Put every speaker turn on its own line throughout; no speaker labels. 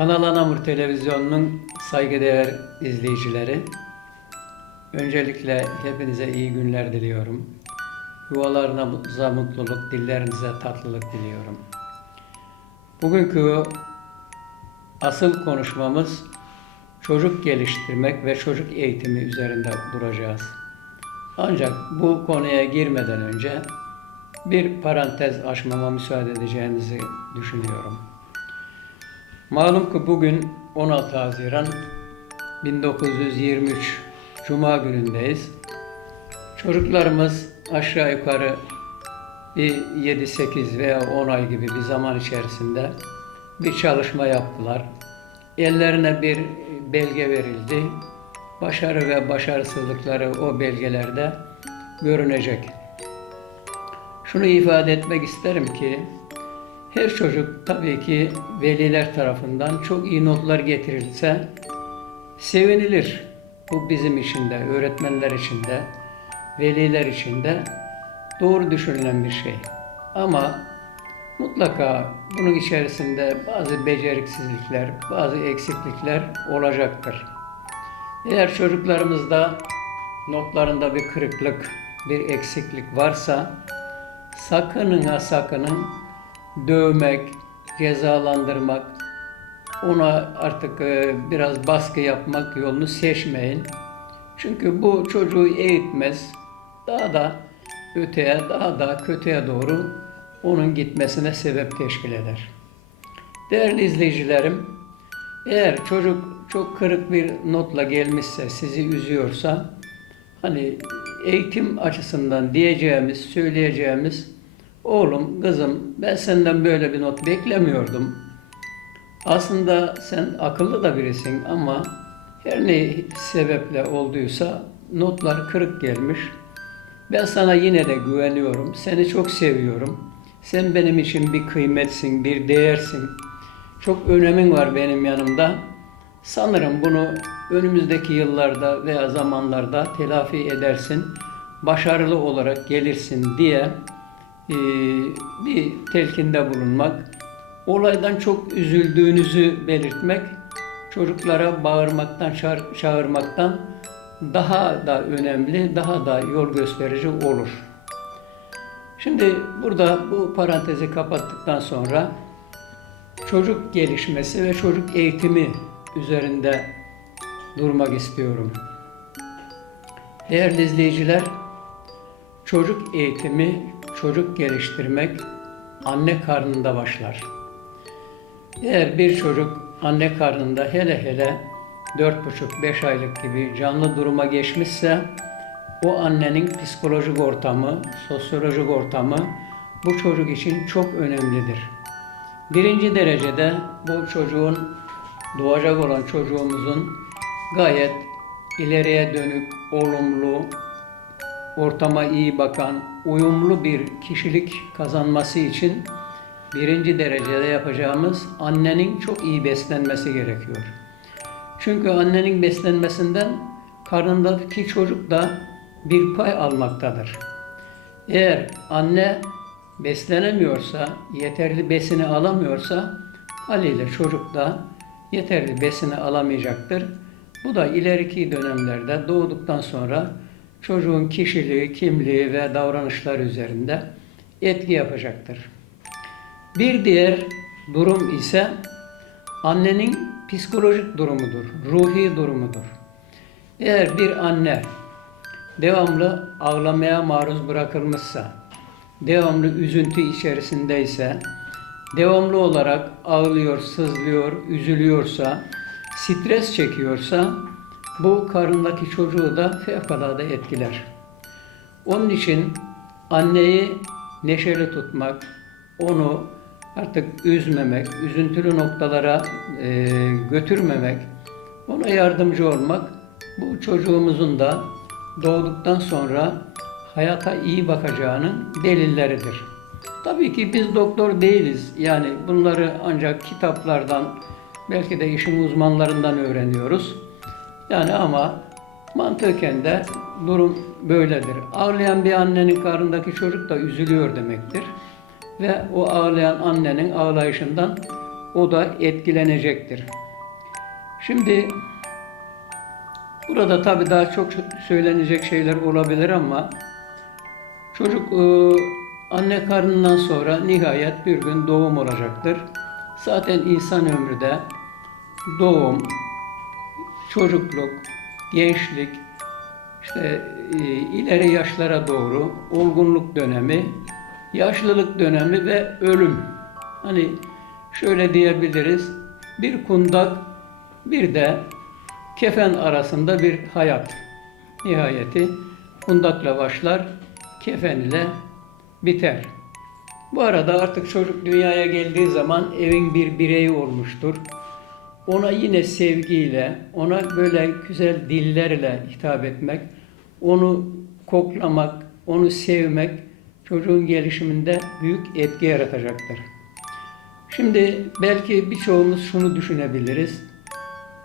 Kanal Anamur Televizyonu'nun saygıdeğer izleyicileri, öncelikle hepinize iyi günler diliyorum. Yuvalarınıza mutluluk, dillerinize tatlılık diliyorum. Bugünkü asıl konuşmamız çocuk geliştirmek ve çocuk eğitimi üzerinde duracağız. Ancak bu konuya girmeden önce bir parantez açmama müsaade edeceğinizi düşünüyorum. Malum ki bugün 16 Haziran 1923 Cuma günündeyiz. Çocuklarımız aşağı yukarı bir 7-8 veya 10 ay gibi bir zaman içerisinde bir çalışma yaptılar. Ellerine bir belge verildi. Başarı ve başarısızlıkları o belgelerde görünecek. Şunu ifade etmek isterim ki her çocuk tabii ki veliler tarafından çok iyi notlar getirilse sevinilir. Bu bizim için de, öğretmenler için de, veliler için de doğru düşünülen bir şey. Ama mutlaka bunun içerisinde bazı beceriksizlikler, bazı eksiklikler olacaktır. Eğer çocuklarımızda notlarında bir kırıklık, bir eksiklik varsa sakının ha sakının dövmek, cezalandırmak, ona artık e, biraz baskı yapmak yolunu seçmeyin. Çünkü bu çocuğu eğitmez. Daha da öteye, daha da kötüye doğru onun gitmesine sebep teşkil eder. Değerli izleyicilerim, eğer çocuk çok kırık bir notla gelmişse, sizi üzüyorsa, hani eğitim açısından diyeceğimiz, söyleyeceğimiz, oğlum, kızım ben senden böyle bir not beklemiyordum. Aslında sen akıllı da birisin ama her ne sebeple olduysa notlar kırık gelmiş. Ben sana yine de güveniyorum. Seni çok seviyorum. Sen benim için bir kıymetsin, bir değersin. Çok önemin var benim yanımda. Sanırım bunu önümüzdeki yıllarda veya zamanlarda telafi edersin. Başarılı olarak gelirsin diye e, bir telkinde bulunmak, olaydan çok üzüldüğünüzü belirtmek, çocuklara bağırmaktan, çağır- çağırmaktan daha da önemli, daha da yol gösterici olur. Şimdi burada bu parantezi kapattıktan sonra çocuk gelişmesi ve çocuk eğitimi üzerinde durmak istiyorum. Değerli izleyiciler, çocuk eğitimi, çocuk geliştirmek anne karnında başlar. Eğer bir çocuk anne karnında hele hele 4,5-5 aylık gibi canlı duruma geçmişse o annenin psikolojik ortamı, sosyolojik ortamı bu çocuk için çok önemlidir. Birinci derecede bu çocuğun, doğacak olan çocuğumuzun gayet ileriye dönük, olumlu, ortama iyi bakan, uyumlu bir kişilik kazanması için birinci derecede yapacağımız annenin çok iyi beslenmesi gerekiyor. Çünkü annenin beslenmesinden karnındaki çocuk da bir pay almaktadır. Eğer anne beslenemiyorsa, yeterli besini alamıyorsa haliyle çocuk da yeterli besini alamayacaktır. Bu da ileriki dönemlerde doğduktan sonra çocuğun kişiliği, kimliği ve davranışları üzerinde etki yapacaktır. Bir diğer durum ise annenin psikolojik durumudur, ruhi durumudur. Eğer bir anne devamlı ağlamaya maruz bırakılmışsa, devamlı üzüntü içerisindeyse, devamlı olarak ağlıyor, sızlıyor, üzülüyorsa, stres çekiyorsa bu karındaki çocuğu da fevkalade etkiler. Onun için anneyi neşeli tutmak, onu artık üzmemek, üzüntülü noktalara e, götürmemek, ona yardımcı olmak bu çocuğumuzun da doğduktan sonra hayata iyi bakacağının delilleridir. Tabii ki biz doktor değiliz. Yani bunları ancak kitaplardan, belki de işin uzmanlarından öğreniyoruz. Yani ama mantıken de durum böyledir. Ağlayan bir annenin karnındaki çocuk da üzülüyor demektir. Ve o ağlayan annenin ağlayışından o da etkilenecektir. Şimdi burada tabii daha çok söylenecek şeyler olabilir ama çocuk e, anne karnından sonra nihayet bir gün doğum olacaktır. Zaten insan ömrü de doğum, çocukluk, gençlik, işte e, ileri yaşlara doğru olgunluk dönemi, yaşlılık dönemi ve ölüm. Hani şöyle diyebiliriz. Bir kundak bir de kefen arasında bir hayat. Nihayeti kundakla başlar, kefen ile biter. Bu arada artık çocuk dünyaya geldiği zaman evin bir bireyi olmuştur. Ona yine sevgiyle, ona böyle güzel dillerle hitap etmek, onu koklamak, onu sevmek çocuğun gelişiminde büyük etki yaratacaktır. Şimdi belki birçoğumuz şunu düşünebiliriz.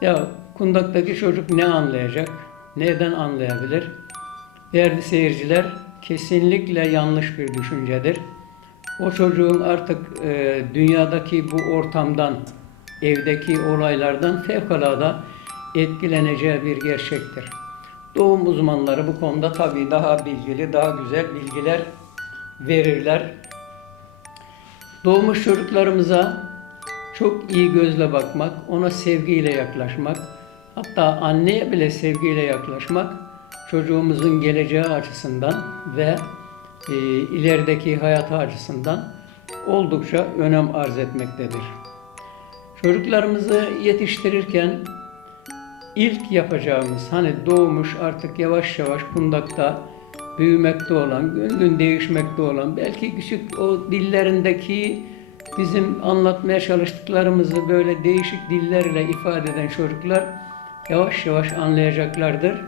Ya kundaktaki çocuk ne anlayacak? Nereden anlayabilir? Değerli seyirciler, kesinlikle yanlış bir düşüncedir. O çocuğun artık e, dünyadaki bu ortamdan, evdeki olaylardan fevkalade etkileneceği bir gerçektir. Doğum uzmanları bu konuda tabii daha bilgili, daha güzel bilgiler verirler. Doğmuş çocuklarımıza çok iyi gözle bakmak, ona sevgiyle yaklaşmak, hatta anneye bile sevgiyle yaklaşmak çocuğumuzun geleceği açısından ve e, ilerideki hayatı açısından oldukça önem arz etmektedir. Çocuklarımızı yetiştirirken ilk yapacağımız hani doğmuş artık yavaş yavaş kundakta büyümekte olan, gün gün değişmekte olan, belki küçük o dillerindeki bizim anlatmaya çalıştıklarımızı böyle değişik dillerle ifade eden çocuklar yavaş yavaş anlayacaklardır.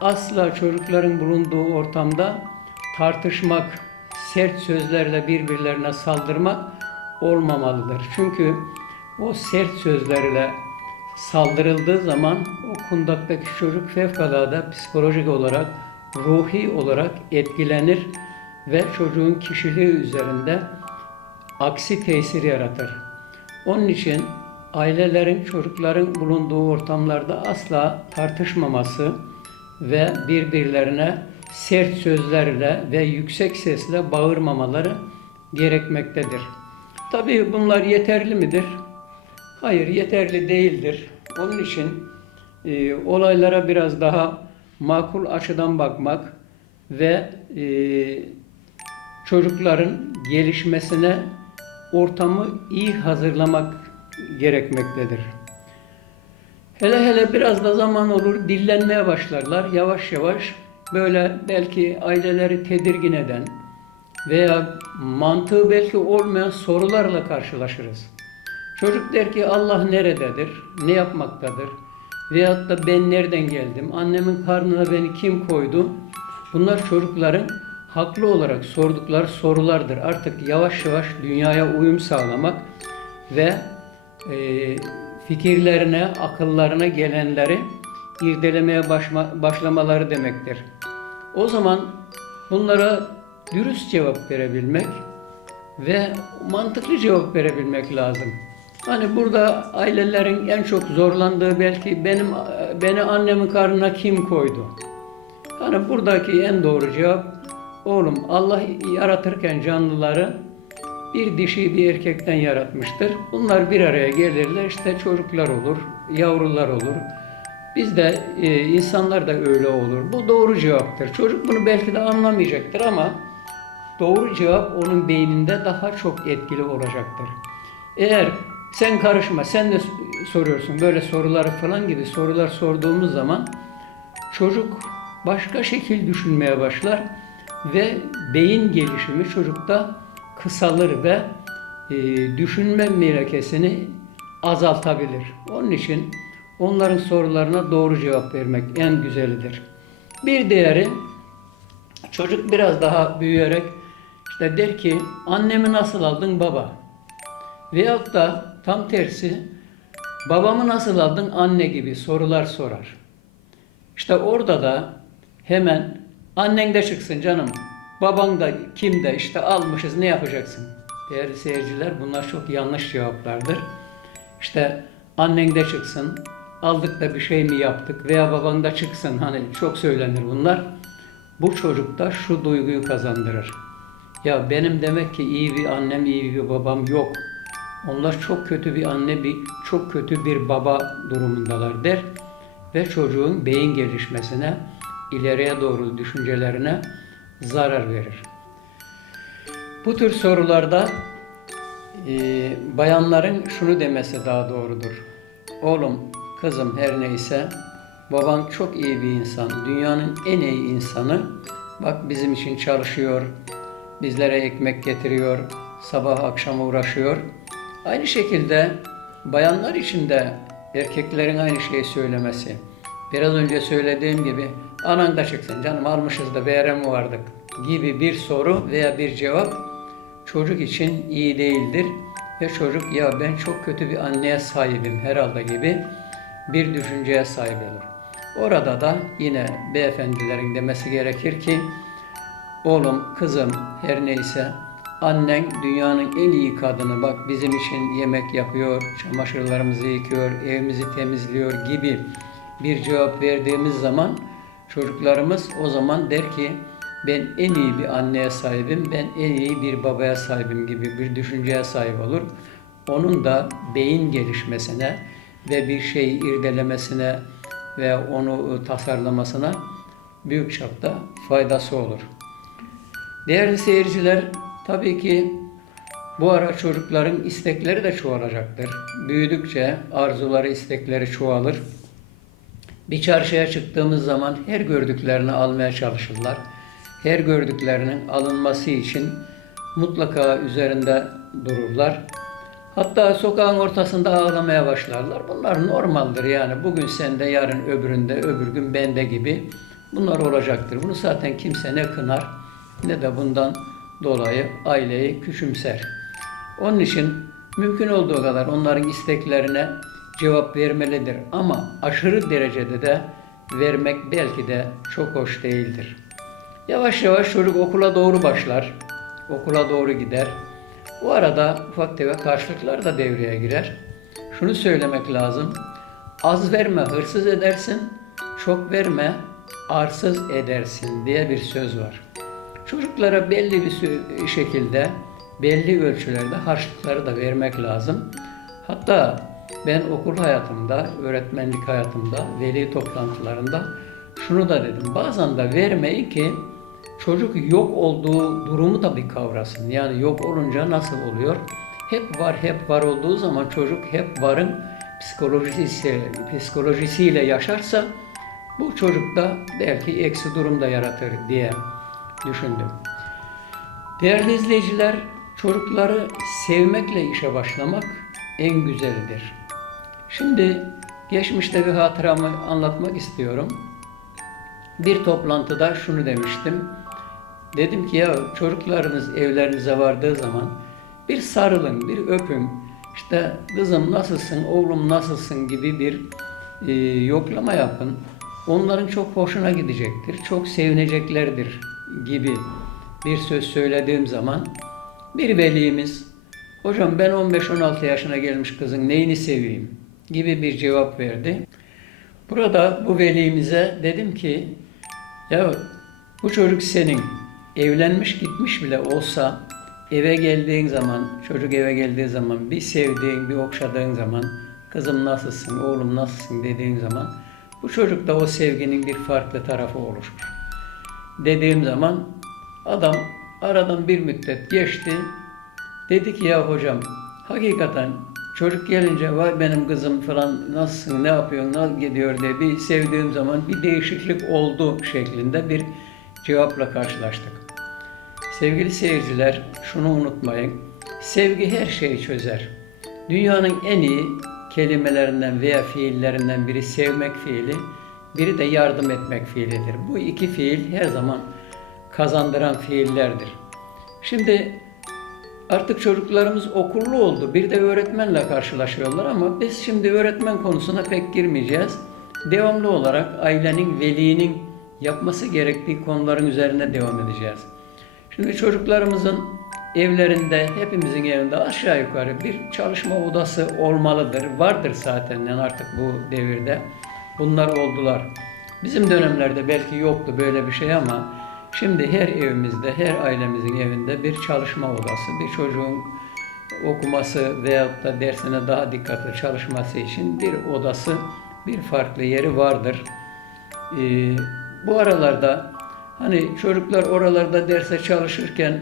Asla çocukların bulunduğu ortamda tartışmak, sert sözlerle birbirlerine saldırmak olmamalıdır. Çünkü o sert sözlerle saldırıldığı zaman o kundaktaki çocuk fevkalade psikolojik olarak, ruhi olarak etkilenir ve çocuğun kişiliği üzerinde aksi tesir yaratır. Onun için ailelerin çocukların bulunduğu ortamlarda asla tartışmaması ve birbirlerine sert sözlerle ve yüksek sesle bağırmamaları gerekmektedir. Tabii bunlar yeterli midir? Hayır, yeterli değildir. Onun için e, olaylara biraz daha makul açıdan bakmak ve e, çocukların gelişmesine ortamı iyi hazırlamak gerekmektedir. Hele hele biraz da zaman olur dillenmeye başlarlar yavaş yavaş böyle belki aileleri tedirgin eden veya mantığı belki olmayan sorularla karşılaşırız. Çocuk der ki Allah nerededir, ne yapmaktadır veyahut da ben nereden geldim, annemin karnına beni kim koydu? Bunlar çocukların haklı olarak sordukları sorulardır. Artık yavaş yavaş dünyaya uyum sağlamak ve e, fikirlerine, akıllarına gelenleri irdelemeye başma, başlamaları demektir. O zaman bunlara dürüst cevap verebilmek ve mantıklı cevap verebilmek lazım. Hani burada ailelerin en çok zorlandığı belki benim beni annemin karnına kim koydu? Hani buradaki en doğru cevap oğlum Allah yaratırken canlıları bir dişi bir erkekten yaratmıştır. Bunlar bir araya gelirler işte çocuklar olur, yavrular olur. Biz de e, insanlar da öyle olur. Bu doğru cevaptır. Çocuk bunu belki de anlamayacaktır ama doğru cevap onun beyninde daha çok etkili olacaktır. Eğer sen karışma, sen de soruyorsun böyle soruları falan gibi sorular sorduğumuz zaman çocuk başka şekil düşünmeye başlar ve beyin gelişimi çocukta kısalır ve e, düşünme melekesini azaltabilir. Onun için onların sorularına doğru cevap vermek en güzelidir. Bir diğeri çocuk biraz daha büyüyerek işte der ki annemi nasıl aldın baba? Veyahut da tam tersi babamı nasıl aldın anne gibi sorular sorar. İşte orada da hemen annen de çıksın canım. Baban da kim de işte almışız ne yapacaksın? Değerli seyirciler bunlar çok yanlış cevaplardır. işte annen de çıksın, aldık da bir şey mi yaptık veya baban da çıksın hani çok söylenir bunlar. Bu çocukta şu duyguyu kazandırır. Ya benim demek ki iyi bir annem, iyi bir babam yok. Onlar çok kötü bir anne, bir çok kötü bir baba durumundalar der ve çocuğun beyin gelişmesine, ileriye doğru düşüncelerine zarar verir. Bu tür sorularda e, bayanların şunu demesi daha doğrudur. Oğlum, kızım her neyse baban çok iyi bir insan. Dünyanın en iyi insanı. Bak bizim için çalışıyor. Bizlere ekmek getiriyor. Sabah akşam uğraşıyor. Aynı şekilde bayanlar için de erkeklerin aynı şeyi söylemesi. Biraz önce söylediğim gibi anan da çıksın canım almışız da mi vardık gibi bir soru veya bir cevap çocuk için iyi değildir. Ve çocuk ya ben çok kötü bir anneye sahibim herhalde gibi bir düşünceye sahip olur. Orada da yine beyefendilerin demesi gerekir ki oğlum, kızım her neyse annen dünyanın en iyi kadını bak bizim için yemek yapıyor, çamaşırlarımızı yıkıyor, evimizi temizliyor gibi bir cevap verdiğimiz zaman çocuklarımız o zaman der ki ben en iyi bir anneye sahibim, ben en iyi bir babaya sahibim gibi bir düşünceye sahip olur. Onun da beyin gelişmesine ve bir şeyi irdelemesine ve onu tasarlamasına büyük çapta faydası olur. Değerli seyirciler, tabii ki bu ara çocukların istekleri de çoğalacaktır. Büyüdükçe arzuları, istekleri çoğalır. Bir çarşıya çıktığımız zaman her gördüklerini almaya çalışırlar. Her gördüklerinin alınması için mutlaka üzerinde dururlar. Hatta sokağın ortasında ağlamaya başlarlar. Bunlar normaldir yani. Bugün sende, yarın öbüründe, öbür gün bende gibi bunlar olacaktır. Bunu zaten kimse ne kınar ne de bundan dolayı aileyi küçümser. Onun için mümkün olduğu kadar onların isteklerine cevap vermelidir. Ama aşırı derecede de vermek belki de çok hoş değildir. Yavaş yavaş çocuk okula doğru başlar. Okula doğru gider. Bu arada ufak tefek karşılıklar da devreye girer. Şunu söylemek lazım. Az verme hırsız edersin, çok verme arsız edersin diye bir söz var. Çocuklara belli bir şekilde, belli ölçülerde harçlıkları da vermek lazım. Hatta ben okul hayatımda, öğretmenlik hayatımda, veli toplantılarında şunu da dedim. Bazen de vermeyi ki çocuk yok olduğu durumu da bir kavrasın. Yani yok olunca nasıl oluyor? Hep var, hep var olduğu zaman çocuk hep varın psikolojisi, psikolojisiyle yaşarsa bu çocukta belki eksi durum da yaratır diye düşündüm. Değerli izleyiciler, çocukları sevmekle işe başlamak en güzelidir. Şimdi geçmişte bir hatıramı anlatmak istiyorum. Bir toplantıda şunu demiştim. Dedim ki ya çocuklarınız evlerinize vardığı zaman bir sarılın, bir öpün. İşte kızım nasılsın, oğlum nasılsın gibi bir e, yoklama yapın. Onların çok hoşuna gidecektir, çok sevineceklerdir gibi bir söz söylediğim zaman bir velimiz hocam ben 15-16 yaşına gelmiş kızın neyini seveyim gibi bir cevap verdi. Burada bu velimize dedim ki ya bu çocuk senin evlenmiş gitmiş bile olsa eve geldiğin zaman, çocuk eve geldiği zaman bir sevdiğin, bir okşadığın zaman kızım nasılsın, oğlum nasılsın dediğin zaman bu çocukta o sevginin bir farklı tarafı oluşur. Dediğim zaman adam aradan bir müddet geçti. Dedi ki ya hocam hakikaten çocuk gelince vay benim kızım falan nasılsın ne yapıyorsun nasıl gidiyor diye bir sevdiğim zaman bir değişiklik oldu şeklinde bir cevapla karşılaştık. Sevgili seyirciler şunu unutmayın. Sevgi her şeyi çözer. Dünyanın en iyi kelimelerinden veya fiillerinden biri sevmek fiili, biri de yardım etmek fiilidir. Bu iki fiil her zaman kazandıran fiillerdir. Şimdi Artık çocuklarımız okullu oldu. Bir de öğretmenle karşılaşıyorlar ama biz şimdi öğretmen konusuna pek girmeyeceğiz. Devamlı olarak ailenin, velinin yapması gerektiği konuların üzerine devam edeceğiz. Şimdi çocuklarımızın evlerinde, hepimizin evinde aşağı yukarı bir çalışma odası olmalıdır. Vardır zaten yani artık bu devirde. Bunlar oldular. Bizim dönemlerde belki yoktu böyle bir şey ama şimdi her evimizde, her ailemizin evinde bir çalışma odası, bir çocuğun okuması veyahut da dersine daha dikkatli çalışması için bir odası, bir farklı yeri vardır. Ee, bu aralarda hani çocuklar oralarda derse çalışırken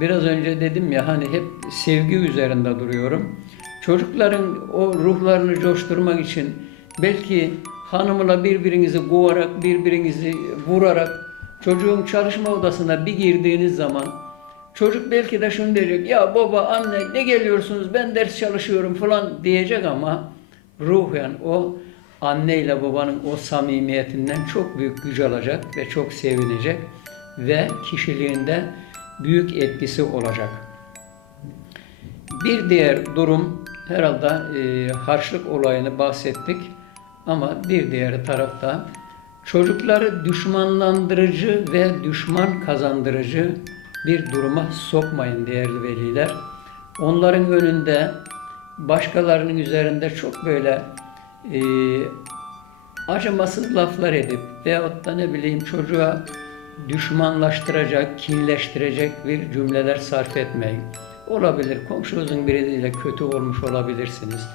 biraz önce dedim ya hani hep sevgi üzerinde duruyorum. Çocukların o ruhlarını coşturmak için belki hanımla birbirinizi kovarak, birbirinizi vurarak çocuğun çalışma odasına bir girdiğiniz zaman çocuk belki de şunu diyecek ya baba anne ne geliyorsunuz ben ders çalışıyorum falan diyecek ama ruhen o anne ile babanın o samimiyetinden çok büyük güç alacak ve çok sevinecek ve kişiliğinde büyük etkisi olacak. Bir diğer durum herhalde e, harçlık olayını bahsettik ama bir diğer tarafta çocukları düşmanlandırıcı ve düşman kazandırıcı bir duruma sokmayın değerli veliler. Onların önünde başkalarının üzerinde çok böyle e, acımasız laflar edip veyahut da ne bileyim çocuğa düşmanlaştıracak, kinleştirecek bir cümleler sarf etmeyin. Olabilir, komşunuzun biriyle kötü olmuş olabilirsiniz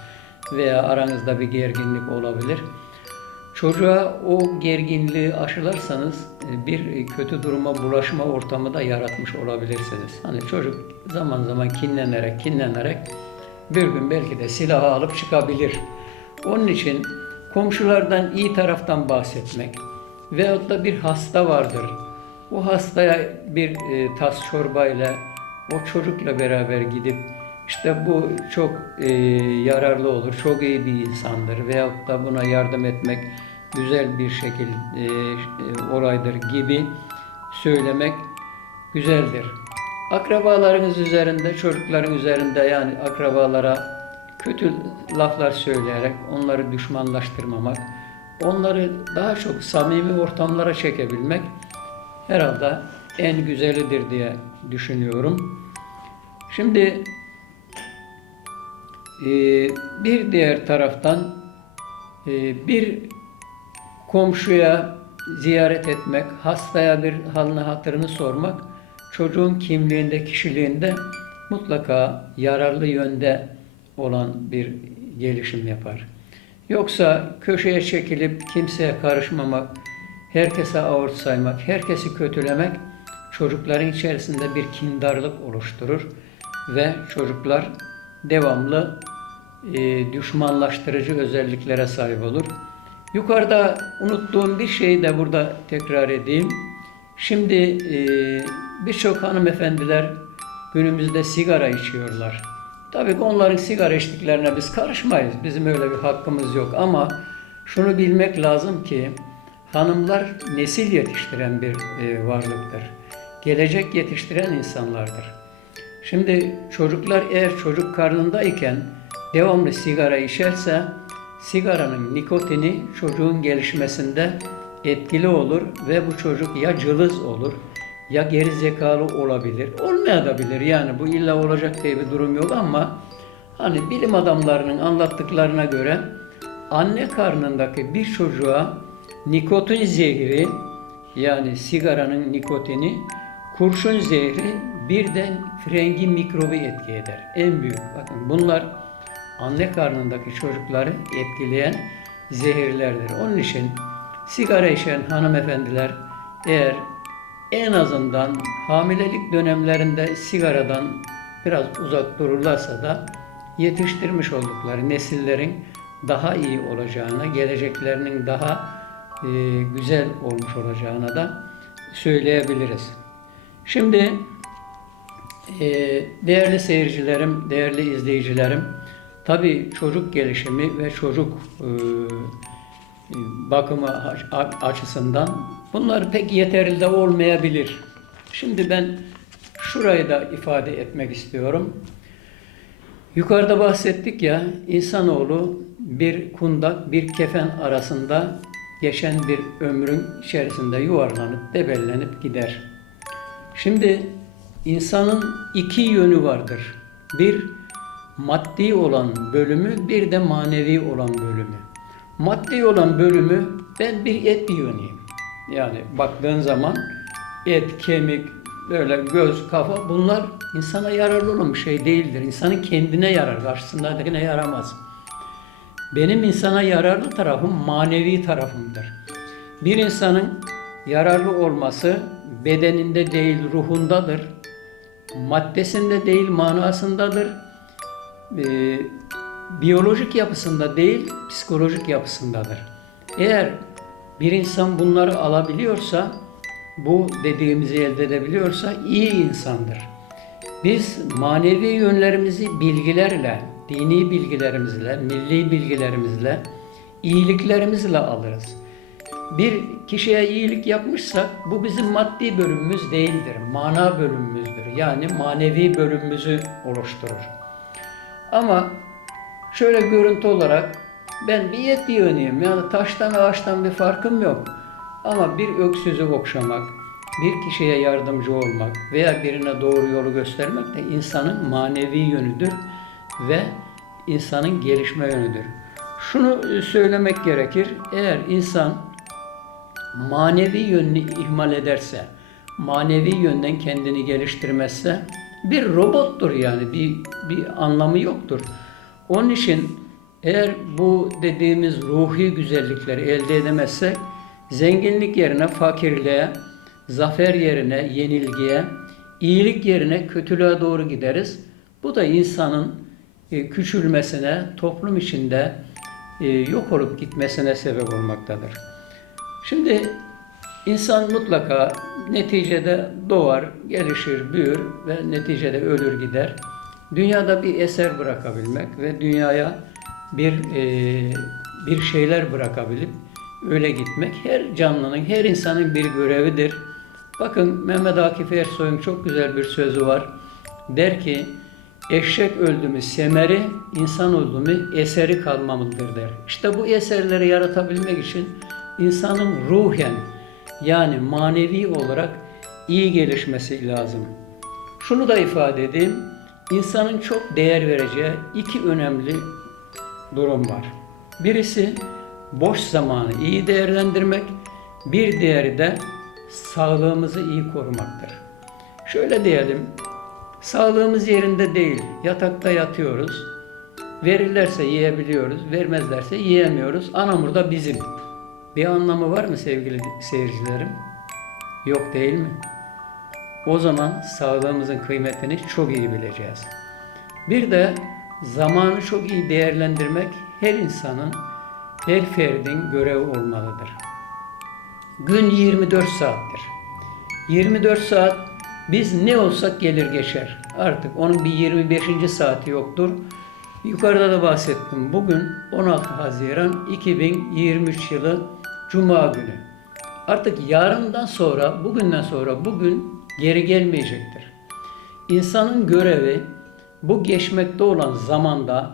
veya aranızda bir gerginlik olabilir. Çocuğa o gerginliği aşılarsanız e, bir kötü duruma bulaşma ortamı da yaratmış olabilirsiniz. Hani çocuk zaman zaman kinlenerek kinlenerek bir gün belki de silahı alıp çıkabilir. Onun için komşulardan iyi taraftan bahsetmek veyahut da bir hasta vardır. O hastaya bir e, tas çorbayla o çocukla beraber gidip işte bu çok e, yararlı olur, çok iyi bir insandır veyahut da buna yardım etmek güzel bir şekil e, e, olaydır gibi söylemek güzeldir. Akrabalarınız üzerinde, çocukların üzerinde yani akrabalara kötü laflar söyleyerek onları düşmanlaştırmamak, onları daha çok samimi ortamlara çekebilmek herhalde en güzelidir diye düşünüyorum. Şimdi bir diğer taraftan e, bir komşuya ziyaret etmek, hastaya bir halini hatırını sormak çocuğun kimliğinde, kişiliğinde mutlaka yararlı yönde olan bir gelişim yapar. Yoksa köşeye çekilip kimseye karışmamak, herkese ağır saymak, herkesi kötülemek çocukların içerisinde bir kindarlık oluşturur ve çocuklar devamlı e, düşmanlaştırıcı özelliklere sahip olur. Yukarıda unuttuğum bir şeyi de burada tekrar edeyim. Şimdi e, birçok hanımefendiler günümüzde sigara içiyorlar. Tabii ki onların sigara içtiklerine biz karışmayız. Bizim öyle bir hakkımız yok ama şunu bilmek lazım ki hanımlar nesil yetiştiren bir e, varlıktır. Gelecek yetiştiren insanlardır. Şimdi çocuklar eğer çocuk karnındayken devamlı sigara içerse sigaranın nikotini çocuğun gelişmesinde etkili olur ve bu çocuk ya cılız olur ya geri zekalı olabilir. Olmayabilir yani bu illa olacak diye bir durum yok ama hani bilim adamlarının anlattıklarına göre anne karnındaki bir çocuğa nikotin zehri yani sigaranın nikotini kurşun zehri birden frengi mikrobu etki eder. En büyük bakın bunlar anne karnındaki çocukları etkileyen zehirlerdir. Onun için sigara içen hanımefendiler eğer en azından hamilelik dönemlerinde sigaradan biraz uzak dururlarsa da yetiştirmiş oldukları nesillerin daha iyi olacağına, geleceklerinin daha e, güzel olmuş olacağına da söyleyebiliriz. Şimdi değerli seyircilerim, değerli izleyicilerim, tabii çocuk gelişimi ve çocuk e, bakımı açısından bunlar pek yeterli de olmayabilir. Şimdi ben şurayı da ifade etmek istiyorum. Yukarıda bahsettik ya insanoğlu bir kundak, bir kefen arasında geçen bir ömrün içerisinde yuvarlanıp debellenip gider. Şimdi insanın iki yönü vardır. Bir maddi olan bölümü, bir de manevi olan bölümü. Maddi olan bölümü ben bir et yönüyüm. Yani baktığın zaman et, kemik, böyle göz, kafa bunlar insana yararlı olan bir şey değildir. İnsanın kendine yarar, karşısındakine yaramaz. Benim insana yararlı tarafım manevi tarafımdır. Bir insanın yararlı olması bedeninde değil ruhundadır. Maddesinde değil manasındadır. Ee, biyolojik yapısında değil psikolojik yapısındadır. Eğer bir insan bunları alabiliyorsa bu dediğimizi elde edebiliyorsa iyi insandır. Biz manevi yönlerimizi bilgilerle, dini bilgilerimizle, milli bilgilerimizle, iyiliklerimizle alırız. Bir kişiye iyilik yapmışsak bu bizim maddi bölümümüz değildir. Mana bölümümüzdür. Yani manevi bölümümüzü oluşturur. Ama şöyle görüntü olarak ben bir yet yığınıyım. Yani taştan ağaçtan bir farkım yok. Ama bir öksüzü okşamak, bir kişiye yardımcı olmak veya birine doğru yolu göstermek de insanın manevi yönüdür ve insanın gelişme yönüdür. Şunu söylemek gerekir. Eğer insan manevi yönünü ihmal ederse, manevi yönden kendini geliştirmezse bir robottur yani bir, bir anlamı yoktur. Onun için eğer bu dediğimiz ruhi güzellikleri elde edemezsek zenginlik yerine fakirliğe, zafer yerine yenilgiye, iyilik yerine kötülüğe doğru gideriz. Bu da insanın e, küçülmesine, toplum içinde e, yok olup gitmesine sebep olmaktadır. Şimdi insan mutlaka neticede doğar, gelişir, büyür ve neticede ölür gider. Dünyada bir eser bırakabilmek ve dünyaya bir e, bir şeyler bırakabilip öyle gitmek her canlının, her insanın bir görevidir. Bakın Mehmet Akif Ersoy'un çok güzel bir sözü var. Der ki, eşek öldü mü semeri, insan öldü mü eseri kalmamalıdır der. İşte bu eserleri yaratabilmek için insanın ruhen yani manevi olarak iyi gelişmesi lazım. Şunu da ifade edeyim. İnsanın çok değer vereceği iki önemli durum var. Birisi boş zamanı iyi değerlendirmek, bir diğeri de sağlığımızı iyi korumaktır. Şöyle diyelim, sağlığımız yerinde değil, yatakta yatıyoruz. Verirlerse yiyebiliyoruz, vermezlerse yiyemiyoruz. Anamurda bizim. Bir anlamı var mı sevgili seyircilerim? Yok değil mi? O zaman sağlığımızın kıymetini çok iyi bileceğiz. Bir de zamanı çok iyi değerlendirmek her insanın, her ferdin görevi olmalıdır. Gün 24 saattir. 24 saat biz ne olsak gelir geçer. Artık onun bir 25. saati yoktur. Yukarıda da bahsettim. Bugün 16 Haziran 2023 yılı Cuma günü. Artık yarından sonra, bugünden sonra bugün geri gelmeyecektir. İnsanın görevi bu geçmekte olan zamanda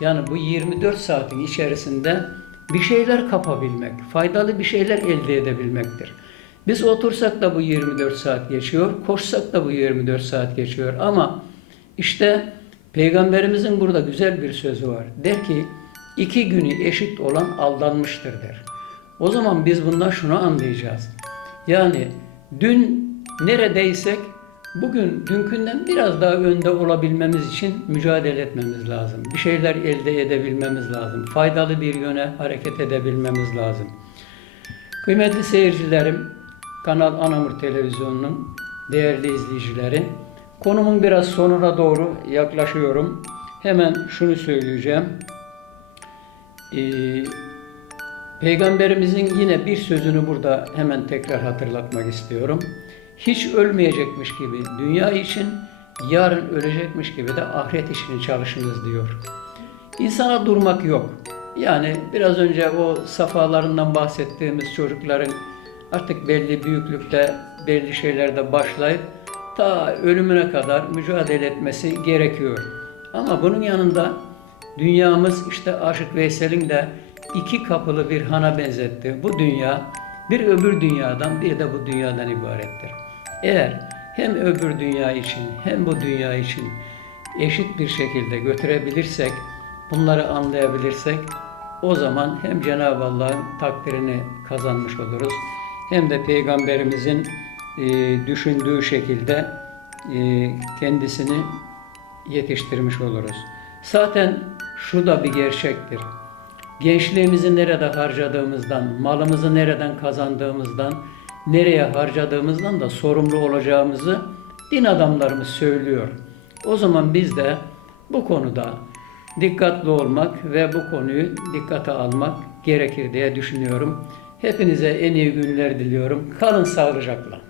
yani bu 24 saatin içerisinde bir şeyler kapabilmek, faydalı bir şeyler elde edebilmektir. Biz otursak da bu 24 saat geçiyor, koşsak da bu 24 saat geçiyor ama işte Peygamberimizin burada güzel bir sözü var. Der ki iki günü eşit olan aldanmıştır der. O zaman biz bundan şunu anlayacağız. Yani dün neredeysek bugün dünkünden biraz daha önde olabilmemiz için mücadele etmemiz lazım. Bir şeyler elde edebilmemiz lazım. Faydalı bir yöne hareket edebilmemiz lazım. Kıymetli seyircilerim, Kanal Anamur Televizyonu'nun değerli izleyicileri, konumun biraz sonuna doğru yaklaşıyorum. Hemen şunu söyleyeceğim. Ee, Peygamberimizin yine bir sözünü burada hemen tekrar hatırlatmak istiyorum. Hiç ölmeyecekmiş gibi dünya için, yarın ölecekmiş gibi de ahiret için çalışınız diyor. İnsana durmak yok. Yani biraz önce o safalarından bahsettiğimiz çocukların artık belli büyüklükte, belli şeylerde başlayıp ta ölümüne kadar mücadele etmesi gerekiyor. Ama bunun yanında dünyamız işte Aşık Veysel'in de iki kapılı bir hana benzetti. Bu dünya bir öbür dünyadan bir de bu dünyadan ibarettir. Eğer hem öbür dünya için hem bu dünya için eşit bir şekilde götürebilirsek, bunları anlayabilirsek o zaman hem Cenab-ı Allah'ın takdirini kazanmış oluruz hem de Peygamberimizin düşündüğü şekilde e, kendisini yetiştirmiş oluruz. Zaten şu da bir gerçektir. Gençliğimizi nerede harcadığımızdan, malımızı nereden kazandığımızdan, nereye harcadığımızdan da sorumlu olacağımızı din adamlarımız söylüyor. O zaman biz de bu konuda dikkatli olmak ve bu konuyu dikkate almak gerekir diye düşünüyorum. Hepinize en iyi günler diliyorum. Kalın sağlıcakla.